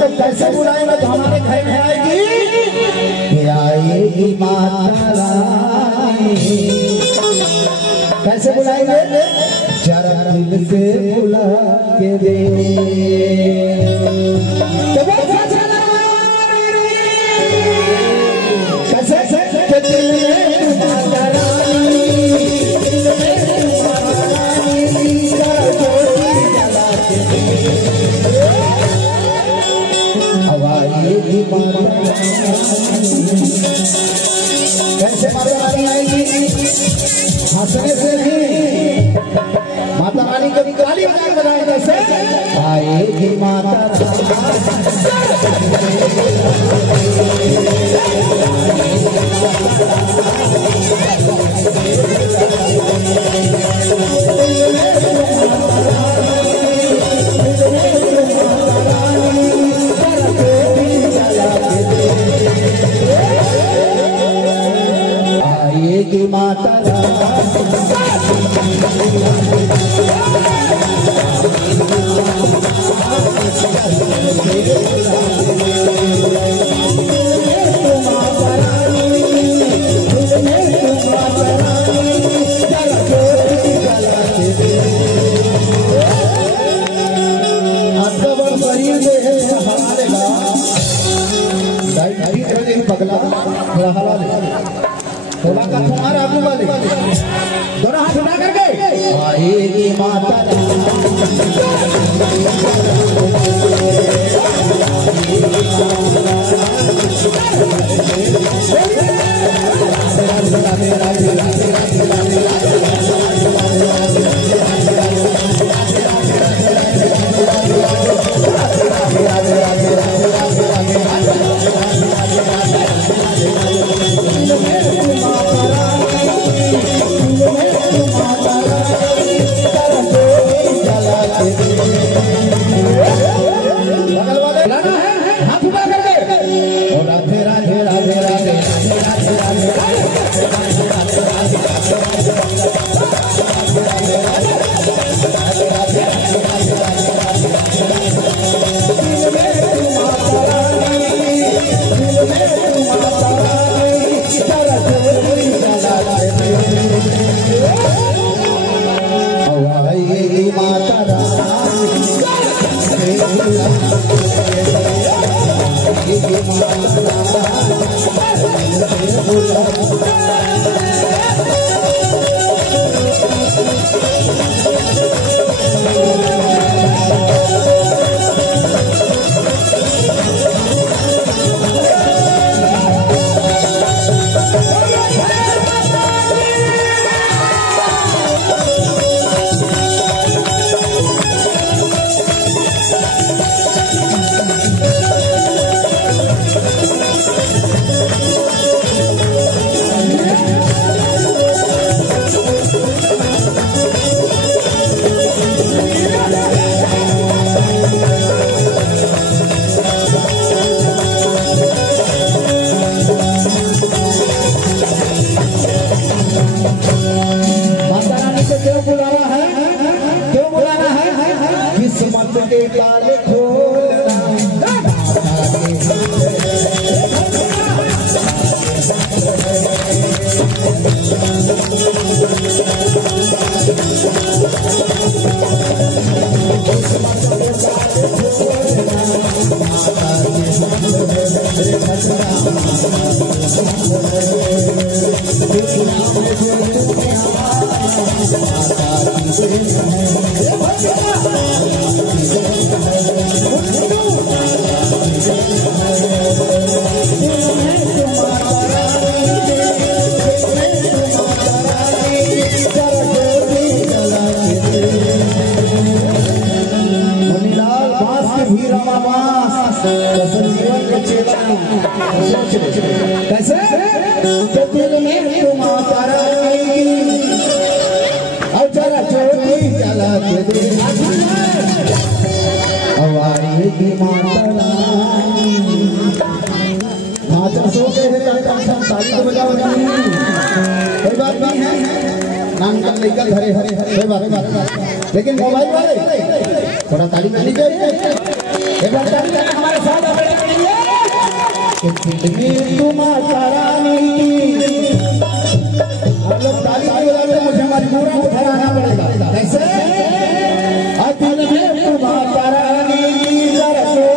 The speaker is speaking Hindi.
तो कैसे बुलाएंगे तो हमारे घर में आएगी, आएगी माता रानी। कैसे बुलाएंगे? जरा दिल से बुला के दे। कैसे दिल में माता रानी, कैसे माता रानी आएगी? हंसने से नहीं, माता रानी कभी काली बजाए कैसे आएगी माता आएगी माता थोड़ा का तुम्हारा आगू वाले दोनों हाथ उठा करके आएगी माता कैसे तो दिल में तुम और जरा चोटी जला के दे आएगी माता माता सो के ताली तो बजा कोई बात नहीं है नाम का लेकर हरे हरे हरे कोई बात लेकिन मोबाइल वाले थोड़ा ताली बजानी चाहिए। एक बार ताली बजाना हमारे साथ तुम माता रानी। हम लोग ताली बजाते मुझे मजबूर ठहराना पड़ेगा। कैसे? अतुल में तुम माता रानी जला के